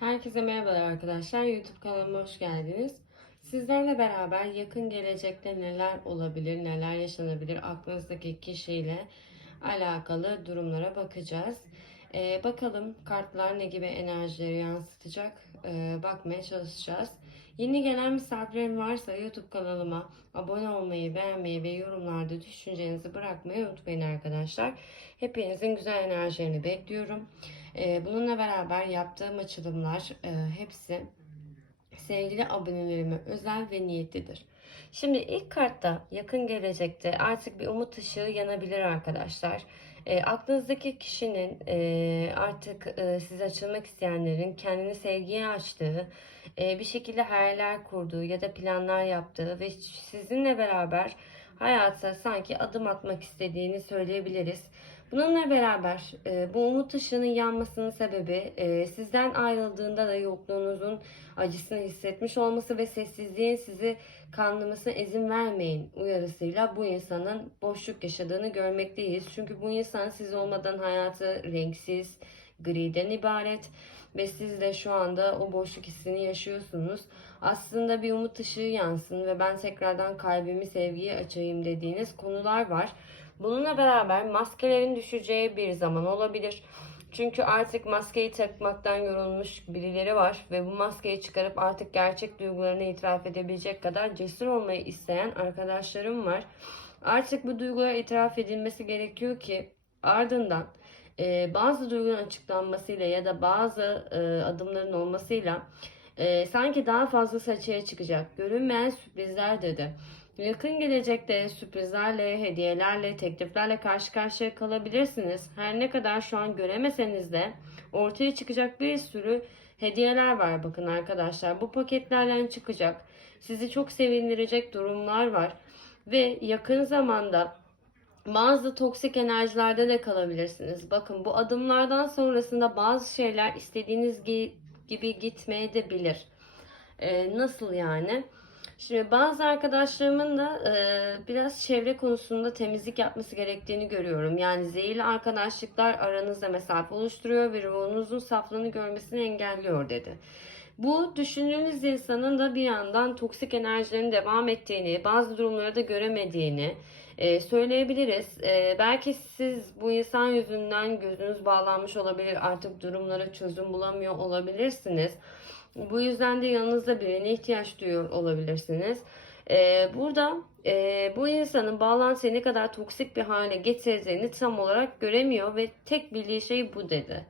Herkese merhabalar arkadaşlar. YouTube kanalıma hoş geldiniz. Sizlerle beraber yakın gelecekte neler olabilir, neler yaşanabilir, aklınızdaki kişiyle alakalı durumlara bakacağız. Ee, bakalım kartlar ne gibi enerjileri yansıtacak, Ee, bakmaya çalışacağız. Yeni gelen misafirlerim varsa YouTube kanalıma abone olmayı, beğenmeyi ve yorumlarda düşüncenizi bırakmayı unutmayın arkadaşlar. Hepinizin güzel enerjilerini bekliyorum. Ee, bununla beraber yaptığım açılımlar e, hepsi sevgili abonelerime özel ve niyetlidir. Şimdi ilk kartta yakın gelecekte artık bir umut ışığı yanabilir arkadaşlar. E, aklınızdaki kişinin e, artık e, size açılmak isteyenlerin kendini sevgiye açtığı, e, bir şekilde hayaller kurduğu ya da planlar yaptığı ve sizinle beraber hayata sanki adım atmak istediğini söyleyebiliriz. Bununla beraber e, bu umut ışığının yanmasının sebebi e, sizden ayrıldığında da yokluğunuzun acısını hissetmiş olması ve sessizliğin sizi kandırmasına izin vermeyin uyarısıyla bu insanın boşluk yaşadığını görmekteyiz. Çünkü bu insan siz olmadan hayatı renksiz, griden ibaret ve siz de şu anda o boşluk hissini yaşıyorsunuz. Aslında bir umut ışığı yansın ve ben tekrardan kalbimi sevgiye açayım dediğiniz konular var. Bununla beraber maskelerin düşeceği bir zaman olabilir. Çünkü artık maskeyi takmaktan yorulmuş birileri var ve bu maskeyi çıkarıp artık gerçek duygularını itiraf edebilecek kadar cesur olmayı isteyen arkadaşlarım var. Artık bu duygulara itiraf edilmesi gerekiyor ki ardından e, bazı duyguların açıklanmasıyla ya da bazı e, adımların olmasıyla e, sanki daha fazla açığa çıkacak. Görünmeyen sürprizler dedi. Yakın gelecekte sürprizlerle, hediyelerle, tekliflerle karşı karşıya kalabilirsiniz. Her ne kadar şu an göremeseniz de ortaya çıkacak bir sürü hediyeler var bakın arkadaşlar. Bu paketlerden çıkacak. Sizi çok sevindirecek durumlar var. Ve yakın zamanda bazı toksik enerjilerde de kalabilirsiniz. Bakın bu adımlardan sonrasında bazı şeyler istediğiniz gibi gitmeye de bilir. Ee, nasıl yani? Şimdi bazı arkadaşlarımın da e, biraz çevre konusunda temizlik yapması gerektiğini görüyorum. Yani zehirli arkadaşlıklar aranızda mesafe oluşturuyor ve ruhunuzun saflığını görmesini engelliyor dedi. Bu düşündüğünüz insanın da bir yandan toksik enerjilerin devam ettiğini, bazı durumları da göremediğini e, söyleyebiliriz. E, belki siz bu insan yüzünden gözünüz bağlanmış olabilir, artık durumlara çözüm bulamıyor olabilirsiniz. Bu yüzden de yanınızda birine ihtiyaç duyuyor olabilirsiniz. Ee, burada e, bu insanın bağlantıyı ne kadar toksik bir hale getirdiğini tam olarak göremiyor ve tek bildiği şey bu dedi.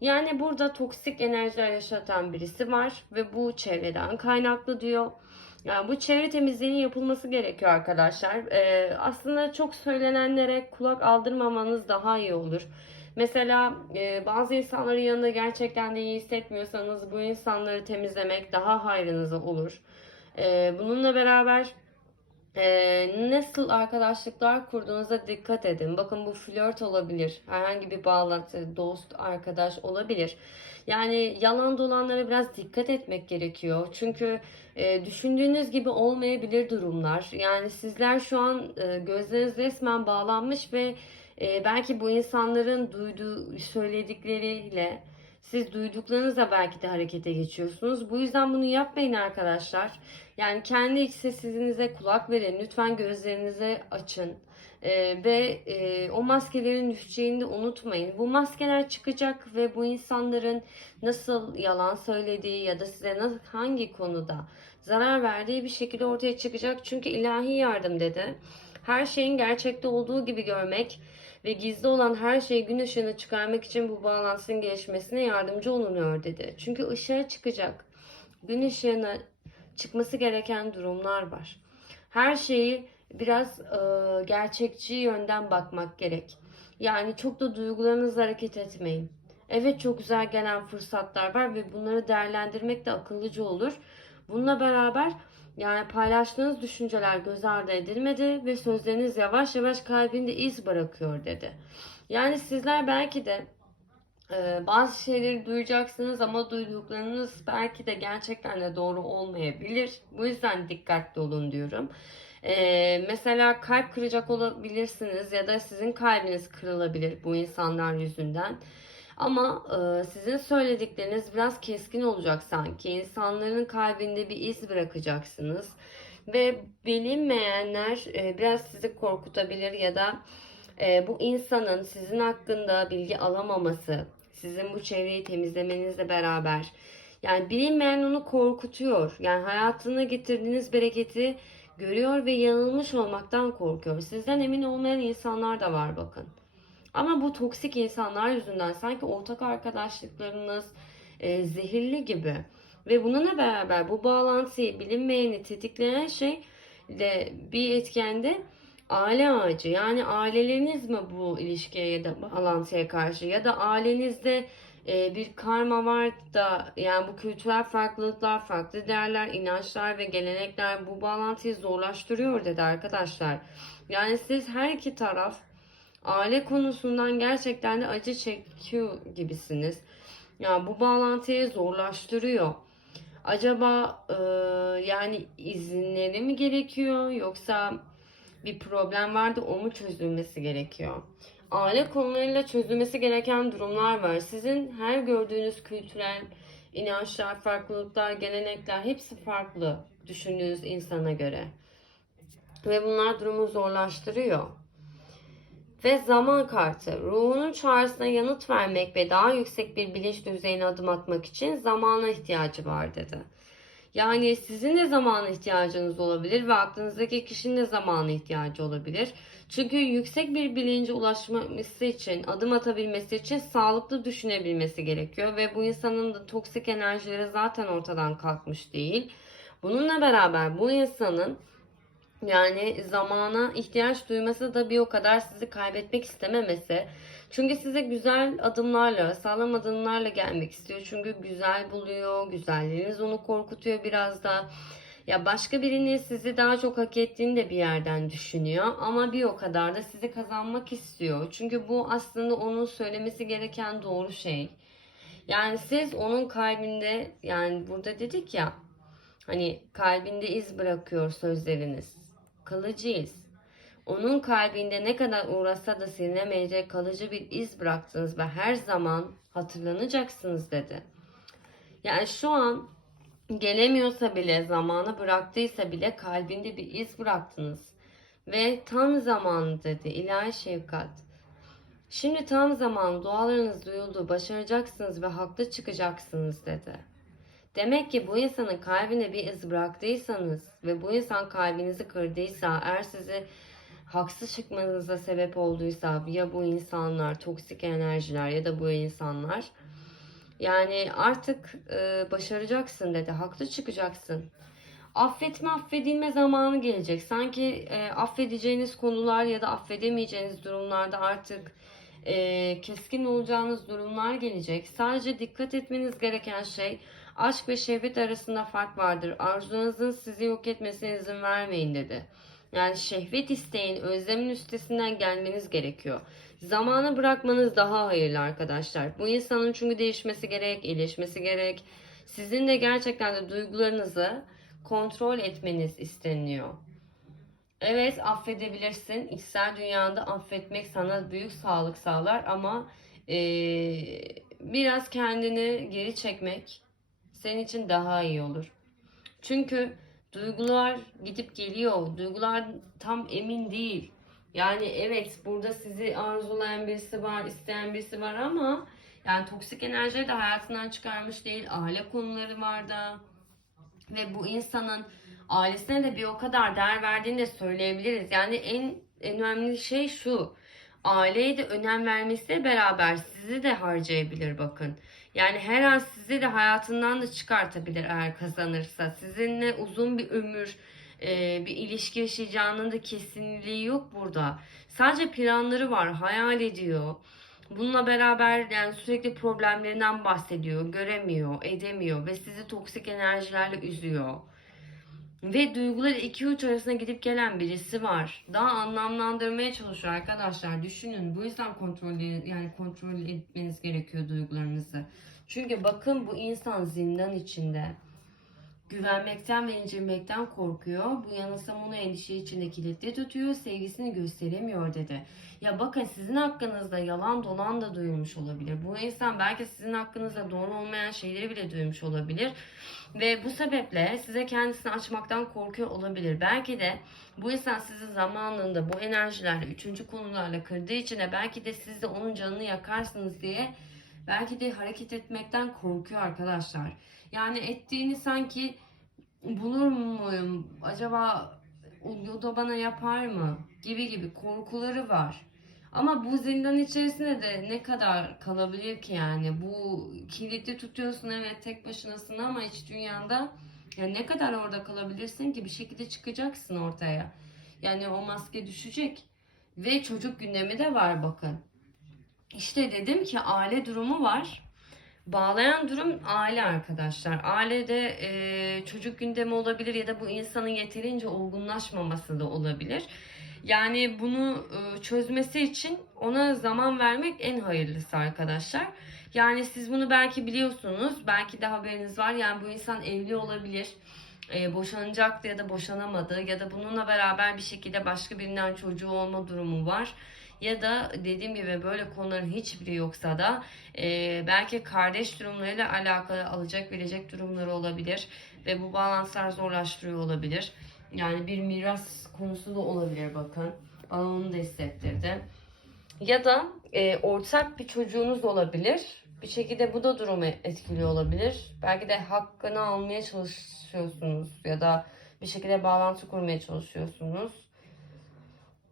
Yani burada toksik enerjiler yaşatan birisi var ve bu çevreden kaynaklı diyor. Yani bu çevre temizliğinin yapılması gerekiyor arkadaşlar. Ee, aslında çok söylenenlere kulak aldırmamanız daha iyi olur. Mesela e, bazı insanların yanında gerçekten de iyi hissetmiyorsanız bu insanları temizlemek daha hayrınıza olur. E, bununla beraber e, nasıl arkadaşlıklar kurduğunuza dikkat edin. Bakın bu flört olabilir. Herhangi bir bağlantı, dost, arkadaş olabilir. Yani yalan dolanlara biraz dikkat etmek gerekiyor. Çünkü e, düşündüğünüz gibi olmayabilir durumlar. Yani sizler şu an e, gözleriniz resmen bağlanmış ve e, belki bu insanların duyduğu söyledikleriyle siz duyduklarınızla belki de harekete geçiyorsunuz. Bu yüzden bunu yapmayın arkadaşlar. Yani kendi iç sesinize kulak verin. Lütfen gözlerinizi açın. Ee, ve e, o maskelerin düşeceğini de unutmayın. Bu maskeler çıkacak ve bu insanların nasıl yalan söylediği ya da size nasıl hangi konuda zarar verdiği bir şekilde ortaya çıkacak. Çünkü ilahi yardım dedi. Her şeyin gerçekte olduğu gibi görmek ve gizli olan her şeyi gün ışığına çıkarmak için bu bağlantının gelişmesine yardımcı olunuyor dedi. Çünkü ışığa çıkacak. Gün ışığına çıkması gereken durumlar var. Her şeyi biraz e, gerçekçi yönden bakmak gerek. Yani çok da duygularınızla hareket etmeyin. Evet çok güzel gelen fırsatlar var ve bunları değerlendirmek de akıllıca olur. Bununla beraber yani paylaştığınız düşünceler göz ardı edilmedi ve sözleriniz yavaş yavaş kalbinde iz bırakıyor dedi. Yani sizler belki de e, bazı şeyleri duyacaksınız ama duyduklarınız belki de gerçekten de doğru olmayabilir. Bu yüzden dikkatli olun diyorum. Ee, mesela kalp kıracak olabilirsiniz ya da sizin kalbiniz kırılabilir bu insanlar yüzünden. Ama e, sizin söyledikleriniz biraz keskin olacak sanki. İnsanların kalbinde bir iz bırakacaksınız. Ve bilinmeyenler e, biraz sizi korkutabilir ya da e, bu insanın sizin hakkında bilgi alamaması, sizin bu çevreyi temizlemenizle beraber yani bilinmeyen onu korkutuyor. Yani hayatına getirdiğiniz bereketi görüyor ve yanılmış olmaktan korkuyor. Sizden emin olmayan insanlar da var bakın. Ama bu toksik insanlar yüzünden sanki ortak arkadaşlıklarınız e, zehirli gibi. Ve bununla beraber bu bağlantıyı bilinmeyeni tetikleyen şey de bir etkende aile ağacı. Yani aileleriniz mi bu ilişkiye ya da bağlantıya karşı ya da ailenizde e, bir karma var da yani bu kültürel farklılıklar, farklı değerler, inançlar ve gelenekler bu bağlantıyı zorlaştırıyor dedi arkadaşlar. Yani siz her iki taraf aile konusundan gerçekten de acı çekiyor gibisiniz. Yani bu bağlantıyı zorlaştırıyor. Acaba e, yani izinleri mi gerekiyor yoksa bir problem vardı o mu çözülmesi gerekiyor? Aile konularıyla çözülmesi gereken durumlar var. Sizin her gördüğünüz kültürel inançlar, farklılıklar, gelenekler hepsi farklı düşündüğünüz insana göre. Ve bunlar durumu zorlaştırıyor. Ve zaman kartı. Ruhunun çağrısına yanıt vermek ve daha yüksek bir bilinç düzeyine adım atmak için zamana ihtiyacı var dedi. Yani sizin de zamana ihtiyacınız olabilir ve aklınızdaki kişinin de zamana ihtiyacı olabilir. Çünkü yüksek bir bilince ulaşması için, adım atabilmesi için sağlıklı düşünebilmesi gerekiyor ve bu insanın da toksik enerjileri zaten ortadan kalkmış değil. Bununla beraber bu insanın yani zamana ihtiyaç duyması da bir o kadar sizi kaybetmek istememesi. Çünkü size güzel adımlarla, sağlam adımlarla gelmek istiyor. Çünkü güzel buluyor, güzelliğiniz onu korkutuyor biraz da. Ya başka birinin sizi daha çok hak ettiğini de bir yerden düşünüyor. Ama bir o kadar da sizi kazanmak istiyor. Çünkü bu aslında onun söylemesi gereken doğru şey. Yani siz onun kalbinde, yani burada dedik ya, hani kalbinde iz bırakıyor sözleriniz kalıcıyız. Onun kalbinde ne kadar uğrasa da silinemeyecek kalıcı bir iz bıraktınız ve her zaman hatırlanacaksınız dedi. Yani şu an gelemiyorsa bile, zamanı bıraktıysa bile kalbinde bir iz bıraktınız. Ve tam zamanı dedi ilahi şefkat. Şimdi tam zaman dualarınız duyuldu, başaracaksınız ve haklı çıkacaksınız dedi. Demek ki bu insanın kalbine bir iz bıraktıysanız ve bu insan kalbinizi kırdıysa, eğer sizi haksız çıkmanıza sebep olduysa ya bu insanlar, toksik enerjiler ya da bu insanlar yani artık e, başaracaksın dedi, haklı çıkacaksın. Affetme affedilme zamanı gelecek. Sanki e, affedeceğiniz konular ya da affedemeyeceğiniz durumlarda artık e, keskin olacağınız durumlar gelecek. Sadece dikkat etmeniz gereken şey Aşk ve şehvet arasında fark vardır. Arzunuzun sizi yok etmesine izin vermeyin dedi. Yani şehvet isteyin, özlemin üstesinden gelmeniz gerekiyor. Zamanı bırakmanız daha hayırlı arkadaşlar. Bu insanın çünkü değişmesi gerek, iyileşmesi gerek. Sizin de gerçekten de duygularınızı kontrol etmeniz isteniyor. Evet affedebilirsin. İçsel dünyanda affetmek sana büyük sağlık sağlar ama ee, biraz kendini geri çekmek, senin için daha iyi olur. Çünkü duygular gidip geliyor. Duygular tam emin değil. Yani evet burada sizi arzulayan birisi var, isteyen birisi var ama yani toksik enerjileri de hayatından çıkarmış değil. Aile konuları var da. Ve bu insanın ailesine de bir o kadar değer verdiğini de söyleyebiliriz. Yani en, en önemli şey şu. Aileye de önem vermesiyle beraber sizi de harcayabilir bakın. Yani her an sizi de hayatından da çıkartabilir eğer kazanırsa. Sizinle uzun bir ömür, e, bir ilişki yaşayacağının da kesinliği yok burada. Sadece planları var, hayal ediyor. Bununla beraber yani sürekli problemlerinden bahsediyor, göremiyor, edemiyor ve sizi toksik enerjilerle üzüyor. Ve duyguları iki uç arasında gidip gelen birisi var. Daha anlamlandırmaya çalışıyor arkadaşlar. Düşünün bu yüzden kontrol yani kontrol etmeniz gerekiyor duygularınızı. Çünkü bakın bu insan zindan içinde. Güvenmekten ve incinmekten korkuyor. Bu yanılsam onu endişe içinde kilitli tutuyor. Sevgisini gösteremiyor dedi. Ya bakın sizin hakkınızda yalan dolan da duyulmuş olabilir. Bu insan belki sizin hakkınızda doğru olmayan şeyleri bile duymuş olabilir. Ve bu sebeple size kendisini açmaktan korkuyor olabilir. Belki de bu insan sizi zamanında bu enerjilerle, üçüncü konularla kırdığı için de belki de siz de onun canını yakarsınız diye belki de hareket etmekten korkuyor arkadaşlar. Yani ettiğini sanki bulur muyum? Acaba o da bana yapar mı? Gibi gibi korkuları var. Ama bu zindan içerisinde de ne kadar kalabilir ki yani? Bu kilitli tutuyorsun evet tek başınasın ama iç dünyanda yani ne kadar orada kalabilirsin ki bir şekilde çıkacaksın ortaya. Yani o maske düşecek. Ve çocuk gündemi de var bakın. İşte dedim ki aile durumu var. Bağlayan durum aile arkadaşlar. Ailede e, çocuk gündemi olabilir ya da bu insanın yeterince olgunlaşmaması da olabilir. Yani bunu e, çözmesi için ona zaman vermek en hayırlısı arkadaşlar. Yani siz bunu belki biliyorsunuz, belki de haberiniz var. Yani bu insan evli olabilir, e, boşanacaktı ya da boşanamadı ya da bununla beraber bir şekilde başka birinden çocuğu olma durumu var. Ya da dediğim gibi böyle konuların hiçbiri yoksa da e, belki kardeş durumlarıyla alakalı alacak verecek durumları olabilir ve bu bağlantılar zorlaştırıyor olabilir. Yani bir miras konusu da olabilir bakın. Bana onu da hissettirdi. Ya da e, ortak bir çocuğunuz olabilir. Bir şekilde bu da durumu etkiliyor olabilir. Belki de hakkını almaya çalışıyorsunuz ya da bir şekilde bağlantı kurmaya çalışıyorsunuz.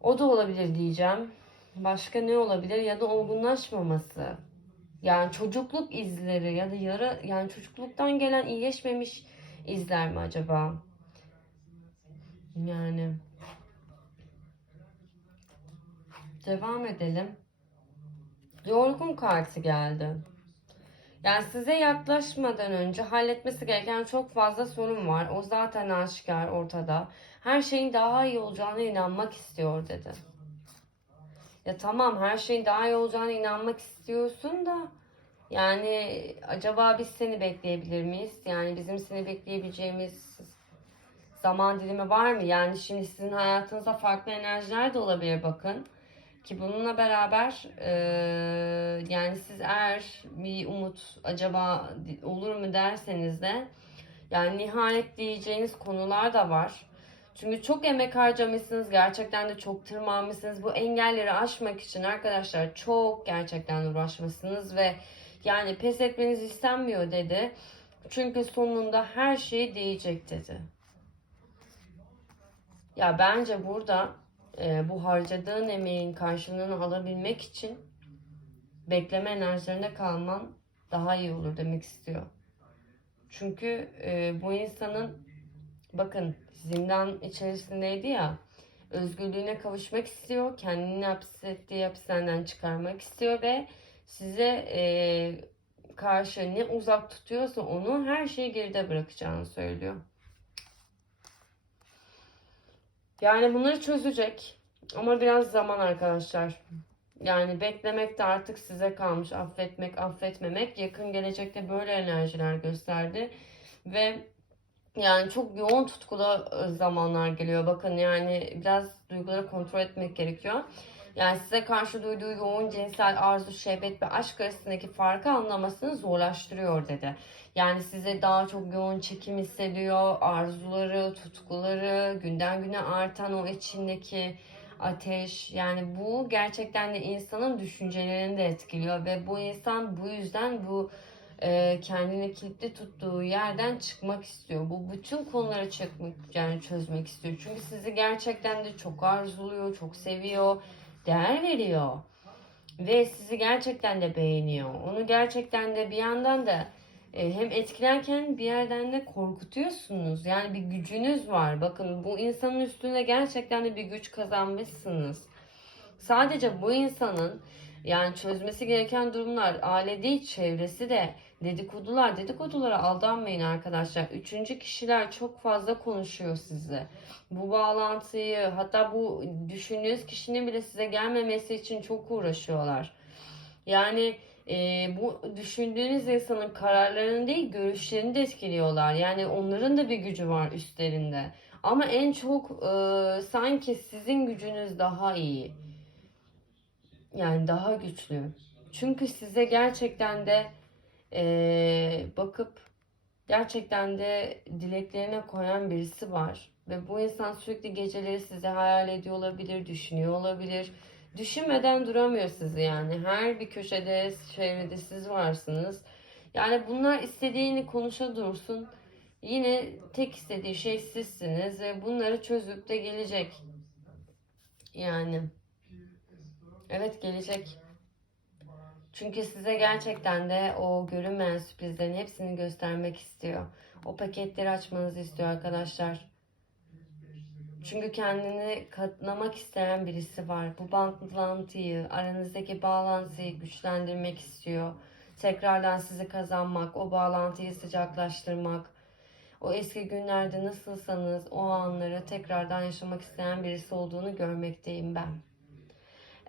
O da olabilir diyeceğim. Başka ne olabilir? Ya da olgunlaşmaması. Yani çocukluk izleri ya da yara yani çocukluktan gelen iyileşmemiş izler mi acaba? Yani devam edelim. Yorgun kartı geldi. Yani size yaklaşmadan önce halletmesi gereken çok fazla sorun var. O zaten aşikar ortada. Her şeyin daha iyi olacağına inanmak istiyor dedi. Ya tamam her şeyin daha iyi olacağına inanmak istiyorsun da yani acaba biz seni bekleyebilir miyiz? Yani bizim seni bekleyebileceğimiz zaman dilimi var mı? Yani şimdi sizin hayatınızda farklı enerjiler de olabilir bakın. Ki bununla beraber e, yani siz eğer bir umut acaba olur mu derseniz de yani nihayet diyeceğiniz konular da var. Çünkü çok emek harcamışsınız. Gerçekten de çok tırmanmışsınız. Bu engelleri aşmak için arkadaşlar çok gerçekten uğraşmışsınız ve yani pes etmeniz istenmiyor dedi. Çünkü sonunda her şey diyecek dedi. Ya bence burada e, bu harcadığın emeğin karşılığını alabilmek için bekleme enerjilerinde kalman daha iyi olur demek istiyor. Çünkü e, bu insanın bakın zindan içerisindeydi ya özgürlüğüne kavuşmak istiyor. Kendini hapsettiği hapishaneden çıkarmak istiyor ve size e, karşı ne uzak tutuyorsa onu her şeyi geride bırakacağını söylüyor. Yani bunları çözecek. Ama biraz zaman arkadaşlar. Yani beklemek de artık size kalmış. Affetmek, affetmemek. Yakın gelecekte böyle enerjiler gösterdi. Ve yani çok yoğun tutkulu zamanlar geliyor. Bakın yani biraz duyguları kontrol etmek gerekiyor. Yani size karşı duyduğu yoğun cinsel arzu, şehvet ve aşk arasındaki farkı anlamasını zorlaştırıyor dedi. Yani size daha çok yoğun çekim hissediyor, arzuları, tutkuları, günden güne artan o içindeki ateş. Yani bu gerçekten de insanın düşüncelerini de etkiliyor ve bu insan bu yüzden bu e, kendini kilitli tuttuğu yerden çıkmak istiyor. Bu bütün konuları çıkmak yani çözmek istiyor. Çünkü sizi gerçekten de çok arzuluyor, çok seviyor, değer veriyor. Ve sizi gerçekten de beğeniyor. Onu gerçekten de bir yandan da e, hem etkilerken bir yerden de korkutuyorsunuz. Yani bir gücünüz var. Bakın bu insanın üstünde gerçekten de bir güç kazanmışsınız. Sadece bu insanın yani çözmesi gereken durumlar aile değil çevresi de dedikodular dedikodulara aldanmayın arkadaşlar. Üçüncü kişiler çok fazla konuşuyor size. Bu bağlantıyı hatta bu düşündüğünüz kişinin bile size gelmemesi için çok uğraşıyorlar. Yani e, bu düşündüğünüz insanın kararlarını değil görüşlerini de etkiliyorlar. Yani onların da bir gücü var üstlerinde. Ama en çok e, sanki sizin gücünüz daha iyi. Yani daha güçlü. Çünkü size gerçekten de e, bakıp gerçekten de dileklerine koyan birisi var. Ve bu insan sürekli geceleri sizi hayal ediyor olabilir, düşünüyor olabilir. Düşünmeden duramıyor sizi yani. Her bir köşede, çevrede siz varsınız. Yani bunlar istediğini konuşa dursun. Yine tek istediği şey sizsiniz ve bunları çözüp de gelecek. Yani. Evet gelecek. Çünkü size gerçekten de o görünmeyen sürprizlerin hepsini göstermek istiyor. O paketleri açmanızı istiyor arkadaşlar. Çünkü kendini katlamak isteyen birisi var. Bu bağlantıyı, aranızdaki bağlantıyı güçlendirmek istiyor. Tekrardan sizi kazanmak, o bağlantıyı sıcaklaştırmak. O eski günlerde nasılsanız o anları tekrardan yaşamak isteyen birisi olduğunu görmekteyim ben.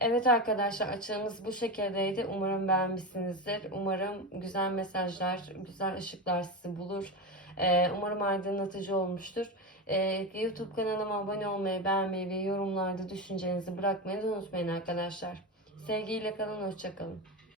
Evet arkadaşlar açığımız bu şekildeydi. Umarım beğenmişsinizdir. Umarım güzel mesajlar, güzel ışıklar sizi bulur. Ee, umarım aydınlatıcı olmuştur. Ee, YouTube kanalıma abone olmayı, beğenmeyi ve yorumlarda düşüncenizi bırakmayı unutmayın arkadaşlar. Sevgiyle kalın, hoşçakalın.